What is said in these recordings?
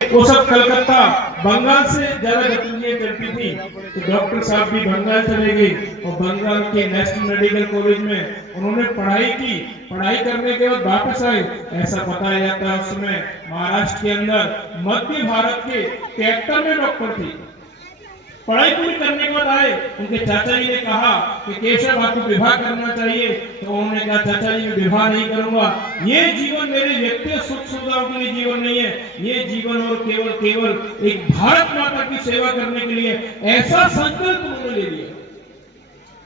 वो सब कलकत्ता बंगाल से ज्यादा गतिविधियां चलती थी, तो डॉक्टर साहब भी बंगाल चले गए और बंगाल के नेशनल मेडिकल कॉलेज में उन्होंने पढ़ाई की। पढ़ाई करने के बाद वापस आए। ऐसा बताया जाता है उस समय महाराष्ट्र के अंदर मध्य भारत के 73 में डॉक्टर थे। पढ़ाई पूरी करने के बाद आए, उनके चाचा जी ने कहा कि केशव आपको विवाह करना चाहिए, तो उन्होंने कहा चाचा जी मैं विवाह नहीं करूंगा, ये जीवन मेरे व्यक्तिगत सुख सुविधाओं के लिए जीवन नहीं है, ये जीवन और केवल केवल एक भारत माता की सेवा करने के लिए। ऐसा संकल्प उन्होंने ले लिया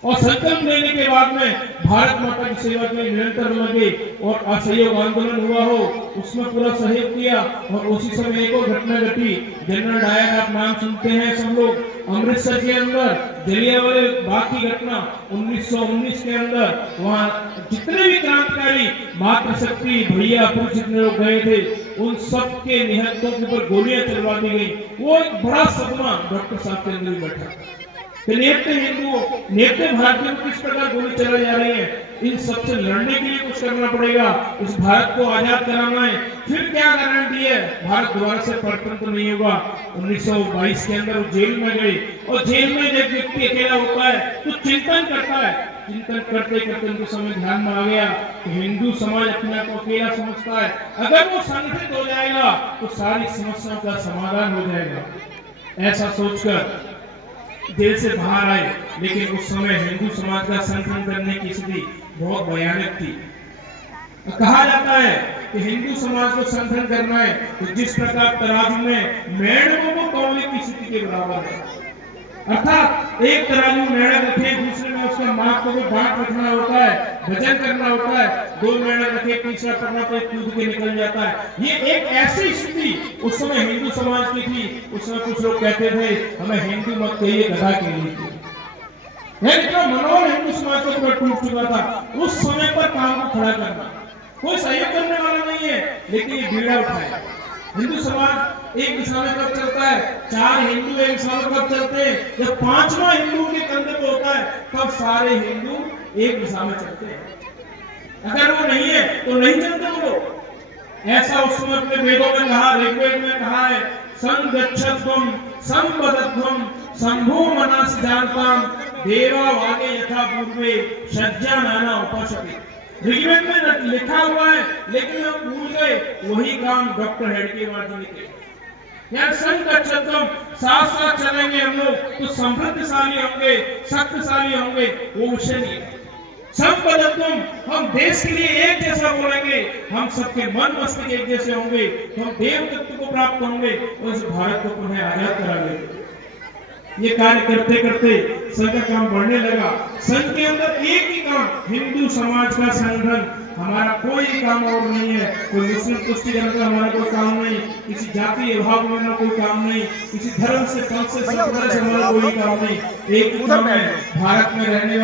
और संकल्प लेने के बाद में भारत माता की सेवा के लिए निरंतर लगे और असहयोग आंदोलन हुआ हो उसमें पूरा सहयोग किया। और उसी समय एक और घटना घटी, जनरल डायर आप नाम सुनते हैं सब लोग, अमृतसर के अंदर जलियांवाला बाग की घटना 1919 के अंदर, वहां जितने भी क्रांतिकारी मातृशक्ति भैया पुरुष जितने लोग गए थे उन सब के निहत्तों के ऊपर गोलियां चलवा दी गई। वो एक बड़ा सदमा डॉक्टर साहब के अंदर बैठा। निहत्ते हिंदुओं, निहत्ते भारतीयों को किस प्रकार गोली चलाई जा रही है, इन सबसे लड़ने के लिए कुछ करना पड़ेगा, इस भारत को आजाद कराना है। फिर क्या गारंटी है भारत दोबारा से परतंत्र नहीं होगा। 1922 के अंदर वो जेल में गए और जेल में जब व्यक्ति अकेला होता है तो चिंतन करता है। चिंतन करते करते उनके समय ध्यान में आ गया कि हिंदू समाज अपने आप को अकेला समझता है, अगर वो संगठित हो जाएगा तो सारी समस्याओं का समाधान हो जाएगा। ऐसा सोचकर जेल से बाहर आए, लेकिन उस समय हिंदू समाज का संगठन करने की स्थिति बहुत भयानक थी। कहा जाता है कि हिंदू समाज को संगठन करना है तो जिस प्रकार तराजू में मेंढकों को तौलने की स्थिति के बराबर है, अर्थात एक तराजू मेंढक रखे, दूसरे में उसका माप को बांट रखना होता है, वजन करना होता है, दो मेंढक रखे तीसरा पकड़ा तो कूद के निकल जाता है। ये एक ऐसी स्थिति उस समय हिंदू समाज की थी। उस समय कुछ लोग कहते थे हमें हिंदू मत कहिए गधा कहिए। इतना मनोबल हिंदू समाज को पूरा टूट चुका था। उस समय पर काम को खड़ा करना, कोई सहयोग करने वाला नहीं है, लेकिन ये बीड़ा उठाया। हिंदू समाज एक दिशा में कब चलता है, चार हिंदू एक दिशा में कब चलते हैं, जब पांचवा हिंदू के कंधे पे होता है तब सारे हिंदू एक दिशा में चलते हैं। अगर वो नहीं है तो नहीं चलते वो लोग। ऐसा उस समय अपने वेदों में कहा, ऋग्वेद में कहा है संगच्छध्वम संवदध्वम शंभो मनस जानताम देवा वागे यथा पूर्वे सज्जा नाना उपासते। ऋग्वेद में लिखा हुआ है लेकिन हम भूल गए, वही काम डॉक्टर हेडगेवार जी ने किया। यार संगच्छध्वम साथ साथ चलेंगे हम लोग तो समृद्धशाली होंगे, शक्तिशाली होंगे, वो विषय नहीं है। संपदत्वम हम देश के लिए एक जैसा बोलेंगे, हम सबके मन मस्तिष्क एक जैसे होंगे तो हम देव तत्व को प्राप्त होंगे और इस भारत को पुनः आजाद कराएंगे। ये कार्य करते करते संघ का काम बढ़ने लगा। संघ के अंदर एक ही काम, हिंदू समाज का संगठन। हमारा कोई काम और नहीं है, कोई मुस्लिम तुष्टिकरण का हमारा कोई काम नहीं, किसी जाति भाव में हमारा कोई काम नहीं, किसी धर्म से पंथ से संप्रदाय से हमारा कोई काम नहीं। एक ही काम है, भारत में रहने